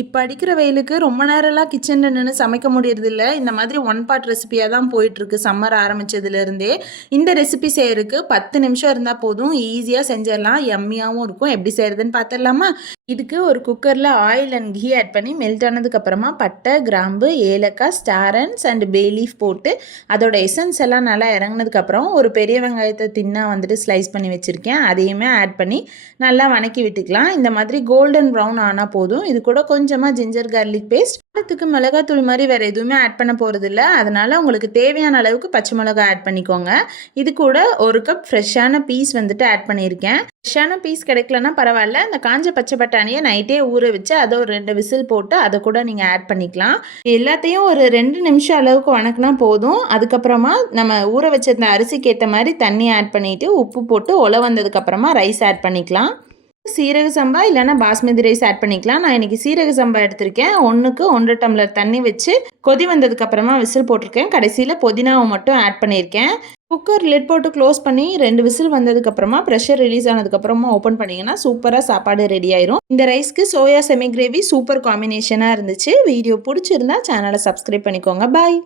இப்ப அடிக்கிற வெயிலுக்கு ரொம்ப நேரம்லாம் கிச்சன்ல நின்னு சமைக்க முடியறதில்ல. இந்த மாதிரி ஒன் பாட் ரெசிபியா தான் போயிட்டுருக்கு சம்மர் ஆரம்பிச்சதுலேருந்தே. இந்த ரெசிபி செய்யறதுக்கு 10 நிமிஷம் இருந்தா போதும். ஈஸியா செஞ்சிடலாம். யம்மியாவும் இருக்கும். எப்படி செய்றதுன்னு பார்த்துடலாமா? இதுக்கு ஒரு குக்கர்ல ஆயில் அண்ட் கீ ஆட் பண்ணி மெல்ட் ஆனதுக்கு அப்புறமா பட்டை, கிராம்பு, ஏலக்காய், ஸ்டார் அன்ஸ் அண்ட் பே லீஃப் போட்டு அதோட எசன்ஸ் எல்லாம் நல்லா இறங்குனதுக்கு அப்புறம் ஒரு பெரிய வெங்காயத்தை தின்னா வந்துட்டு ஸ்லைஸ் பண்ணி வச்சிருக்கேன். அதையுமே ஆட் பண்ணி நல்லா வணக்கி விட்டுக்கலாம். இந்த மாதிரி கோல்டன் ப்ரௌன் ஆனா போதும். இது கூட கொஞ்சமாக ஜிஞ்சர் கார்லிக் பேஸ்ட், காரத்துக்கு மிளகாத்தூள் மாதிரி வேறு எதுவுமே ஆட் பண்ண போகிறதில்ல. அதனால் உங்களுக்கு தேவையான அளவுக்கு பச்சை மிளகா ஆட் பண்ணிக்கோங்க. இது கூட ஒரு கப் ஃப்ரெஷ்ஷான பீஸ் வந்துட்டு ஆட் பண்ணியிருக்கேன். ஃப்ரெஷ்ஷான பீஸ் கிடைக்கலன்னா பரவாயில்ல, இந்த காஞ்ச பச்சை பட்டாணியை நைட்டே ஊற வச்சு அதை ஒரு 2 விசில் போட்டு அதை கூட நீங்கள் ஆட் பண்ணிக்கலாம். எல்லாத்தையும் ஒரு 2 நிமிஷம் அளவுக்கு வணக்கினா போதும். அதுக்கப்புறமா நம்ம ஊற வச்சிருந்த அரிசிக்கு ஏற்ற மாதிரி தண்ணி ஆட் பண்ணிவிட்டு உப்பு போட்டு ஒலை வந்ததுக்கப்புறமா ரைஸ் ஆட் பண்ணிக்கலாம். சீரக சம்பா இல்லைன்னா பாஸ்மதி ரைஸ் ஆட் பண்ணிக்கலாம். நான் இன்றைக்கி சீரக சம்பா எடுத்திருக்கேன். 1க்கு 1 டம்ளர் தண்ணி வச்சு கொதி வந்ததுக்கப்புறமா விசில் போட்டிருக்கேன். கடைசியில் புதினாவை மட்டும் ஆட் பண்ணியிருக்கேன். குக்கர் லிட் போட்டு க்ளோஸ் பண்ணி 2 விசில் வந்ததுக்கப்புறமா ப்ரெஷர் ரிலீஸ் ஆனதுக்கப்புறமா ஓப்பன் பண்ணிங்கன்னா சூப்பராக சாப்பாடு ரெடி ஆயிரும். இந்த ரைஸ்க்கு சோயா செமி கிரேவி சூப்பர் காம்பினேஷனாக இருந்துச்சு. வீடியோ பிடிச்சிருந்தா சேனலை சப்ஸ்கிரைப் பண்ணிக்கோங்க. பாய்.